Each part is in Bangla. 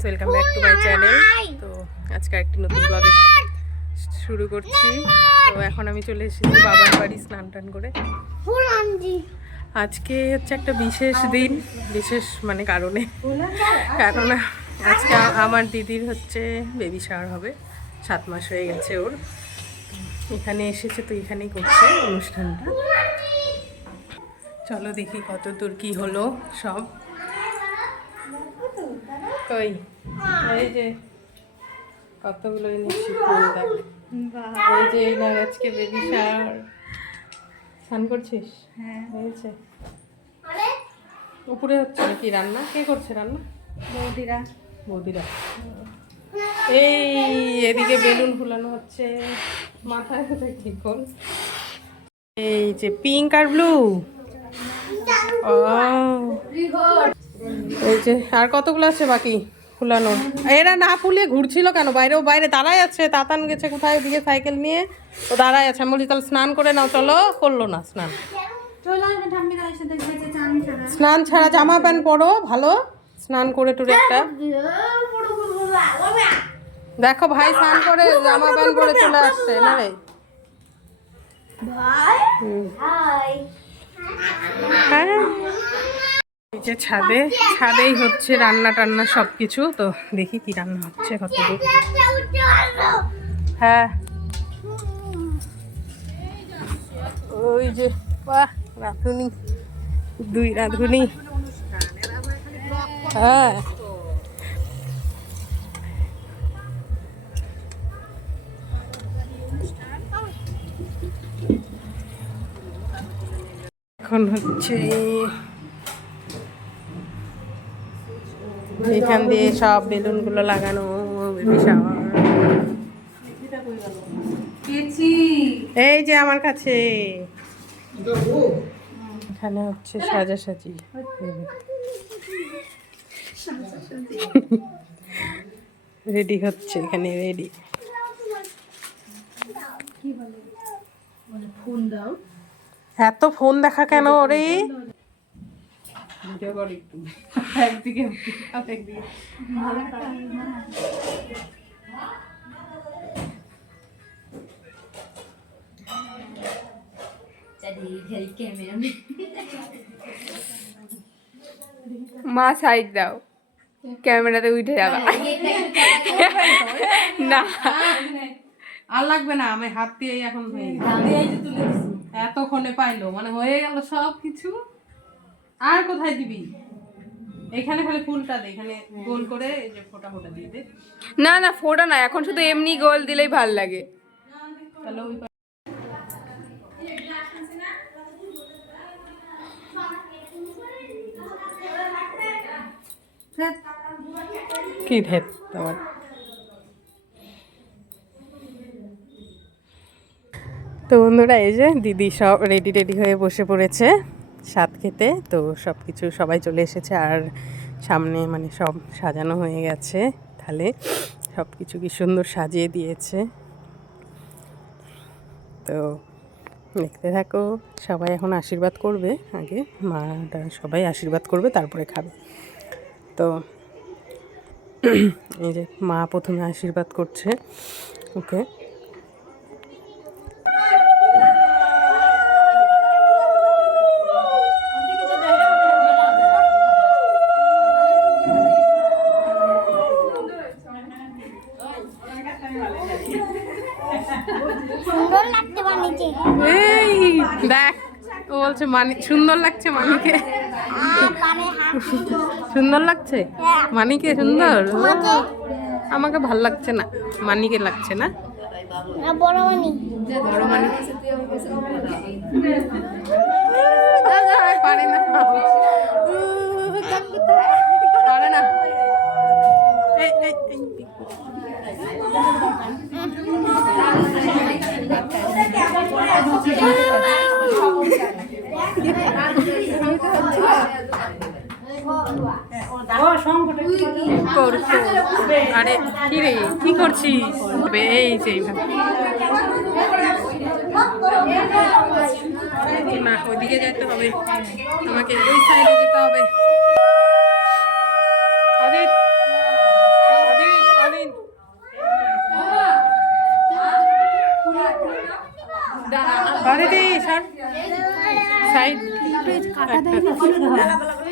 Friends, welcome back to my channel. তো আজকে একটি নতুন ব্লগে শুরু করছি। তো এখন আমি চলে এসেছি বাবার বাড়ি স্নান টান করে। আজকে হচ্ছে একটা বিশেষ দিন, বিশেষ মানে কারণ আজকে আমার দিদির হচ্ছে বেবি শাওয়ার হবে। 7 মাস হয়ে গেছে ওর। এখানে এসেছে, তো এখানেই করছে অনুষ্ঠানটা। চলো দেখি কত দূর কি হলো সব। কই এই যে কতগুলো এনেছি ফুল, দেখ। এই যে আজকে বেবি শাওয়ার। স্নান করছিস? হ্যাঁ। হয়েছে। উপরে হচ্ছে নাকি রান্না? কে করছে রান্না? বৌদিরা। এই এদিকে বেলুন ফুলানো হচ্ছে, মাথায় কি গোল। এই যে পিঙ্ক আর ব্লু। ও এই যে আর কতগুলো আছে বাকি ফুলানোর। এরা না ফুলিয়ে ঘুরছিল কেন বাইরে? ও বাইরে দাঁড়ায় আছে। তাতান গেছে কোথায় দিকে সাইকেল নিয়ে, ও দাঁড়ায় আছে। আমি বলছি তাহলে স্নান করে নাও, চলো। করলো না স্নান। স্নান ছাড়া জামা প্যান্ট পরো, ভালো স্নান করে টুরে একটা। দেখো ভাই স্নান করে জামা প্যান্ট পরে চলে আসছে না রে হ্যাঁ। এই যে ছাদেই হচ্ছে রান্না টান্না সব কিছু। তো দেখি কি রান্না হচ্ছে কতদূর। হ্যাঁ ওই যে বাহ, রাঁধুনি, 2 রাঁধুনি। হ্যাঁ এখন হচ্ছে এখান দিয়ে সব বেলুনগুলো লাগানো, বেবি শাওয়ার। এই যে আমার কাছে এখানে হচ্ছে সাজাসাজি, রেডি হচ্ছে এখানে, রেডি। এত ফোন দেখা কেন রে? একদিকে মা সাইড দাও, ক্যামেরাতে উঠে যাবে না। আর লাগবে না, আমি হাত দিয়ে এখন হয়ে এতক্ষণে পাইলো, মানে হয়ে গেল সব কিছু। আর কোথায় দিবি? এখানে খালি ফুলটা দে, এখানে গোল করে এই যে ফোঁটা ফোঁটা দিয়ে দে। না না, ফোটা না, এখন শুধু এমনি গোল দিলেই ভাল লাগে। তাহলে ওই কি ভেদ তোমার। তো বন্ধুরা, এই যে দিদি সব রেডি হয়ে বসে পড়েছে স্বাদ খেতে। তো সব কিছু সবাই চলে এসেছে, আর সামনে মানে সব সাজানো হয়ে গেছে। তাহলে সব কিছু কি সুন্দর সাজিয়ে দিয়েছে। তো দেখতে থাকো। সবাই এখন আশীর্বাদ করবে, আগে মাটা সবাই আশীর্বাদ করবে, তারপরে খাবে। তো এই যে মা প্রথমে আশীর্বাদ করছে ওকে। এই দেখ, ও বলছে মানি সুন্দর লাগছে, মানিকে সুন্দর লাগছে, মানিকে সুন্দর। আমাকে ভাল লাগছে না, মানিকে লাগছে না। বড় মানি পারে না, পারে না। আরে কি রে, কি করছিস? এই যে না, ওইদিকে যেতে হবে, আমাকে ওই সাইডে যেতে হবে। আরে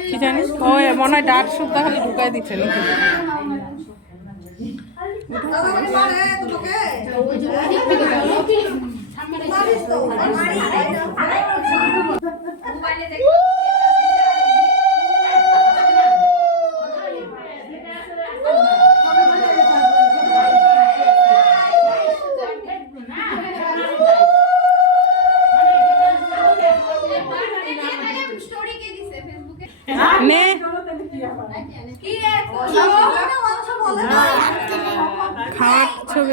কি জানিস ও মনে হয় ডাট সুদ্ধা খালি ঢুকাই দিচ্ছে নাকি নে খাট ছবি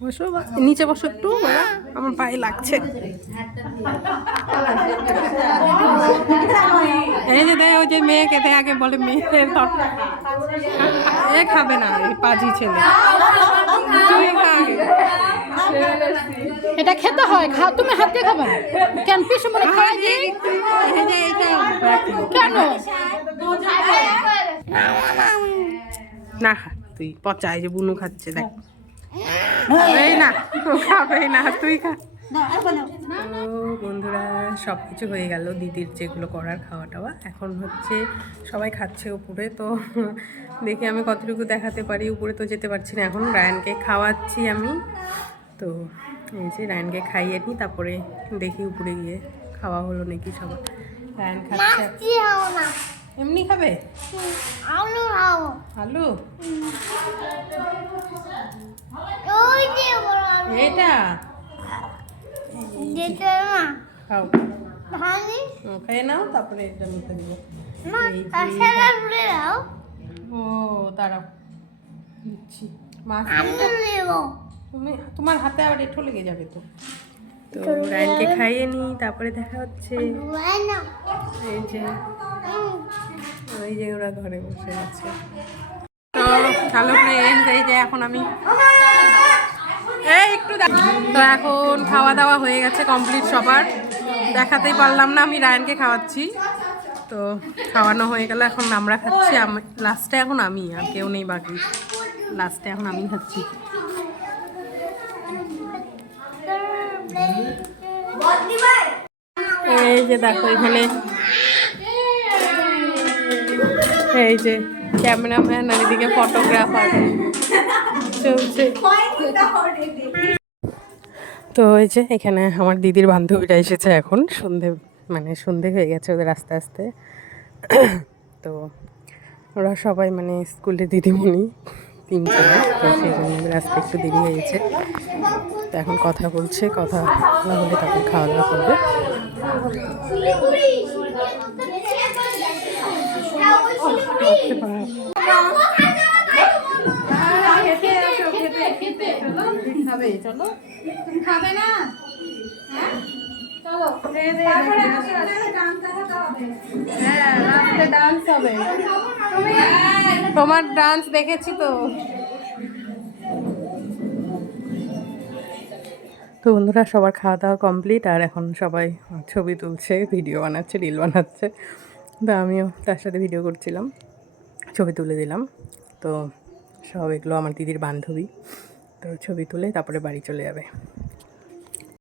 বসো নিচে বসো একটু বাবা, আমার পায়ে লাগছে এই যে দেখ ওই যে মেয়েকে দেখ আগে বলে মেয়ের এ খাবে না এই পাজি ছেলে তুই খা আগে। এটা খেতে হয় খাও তুমি হাত দিয়ে খাবা কেন পিছু মনে খাওয়া যে কেন না খা তুই পচা এই যে বুনু খাচ্ছে দেখ এই না ও খাবে না তুই খা। তো বন্ধুরা সব কিছু হয়ে গেল দিদির যেগুলো করার খাওয়া টাওয়া, এখন হচ্ছে সবাই খাচ্ছে উপরে। তো দেখি আমি কতটুকু দেখাতে পারি, উপরে তো যেতে পারছি না এখন। রায়ানকে খাওয়াচ্ছি আমি, তো এই যে রায়ানকে খাইয়ে নিই, তারপরে দেখি উপরে গিয়ে খাওয়া হলো নাকি সবার। রায়ান খাচ্ছে এমনি খাবে আলু এটা খাও খেয়ে নাও, তারপরে এটা মুখে দিব। ও দাঁড়াও দিচ্ছি মাছ তুমি তোমার হাতে আবার এঁঠো লেগে যাবে তো। তো রায়ানকে খাইয়ে নিই, তারপরে দেখা হচ্ছে। এই যে ওরা ঘরে বসে আছে। তো হ্যালো ফ্রেন্ডস, এই যে এখন আমি একটু তো এখন খাওয়া দাওয়া হয়ে গেছে কমপ্লিট সবার, দেখাতেই পারলাম না আমি রায়ানকে খাওয়াচ্ছি। তো খাওয়ানো হয়ে গেল, এখন আমরা খাচ্ছি। লাস্টে এখন আমি, আর কেউ নেই বাকি, লাস্টে এখন আমি খাচ্ছি। এই যে দেখো এখানে এই যে ক্যামেরাম্যান আর এদিকে ফটোগ্রাফার চলছে। তো এই যে এখানে আমার দিদির বান্ধবীরা এসেছে এখন, সন্ধে হয়ে গেছে ওদের আস্তে আস্তে। তো ওরা সবাই স্কুলের দিদিমণি 3 জনে, তো সেই জন্য ওদের আসতে একটু দেরি হয়ে গেছে। তো এখন কথা বলছে, কথা না হলে তারপর খাওয়া দাওয়া করবে। তোমার ডান্স দেখেছি তো। তো বন্ধুরা সবার খাওয়া দাওয়া কমপ্লিট, আর এখন সবাই ছবি তুলছে, ভিডিও বানাচ্ছে, রিল বানাচ্ছে। তো আমিও তার সাথে ভিডিও করছিলাম, ছবি তুলে দিলাম। তো সব এগুলো আমার দিদির বান্ধবী, তো ছবি তুলে তারপরে বাড়ি চলে যাবে।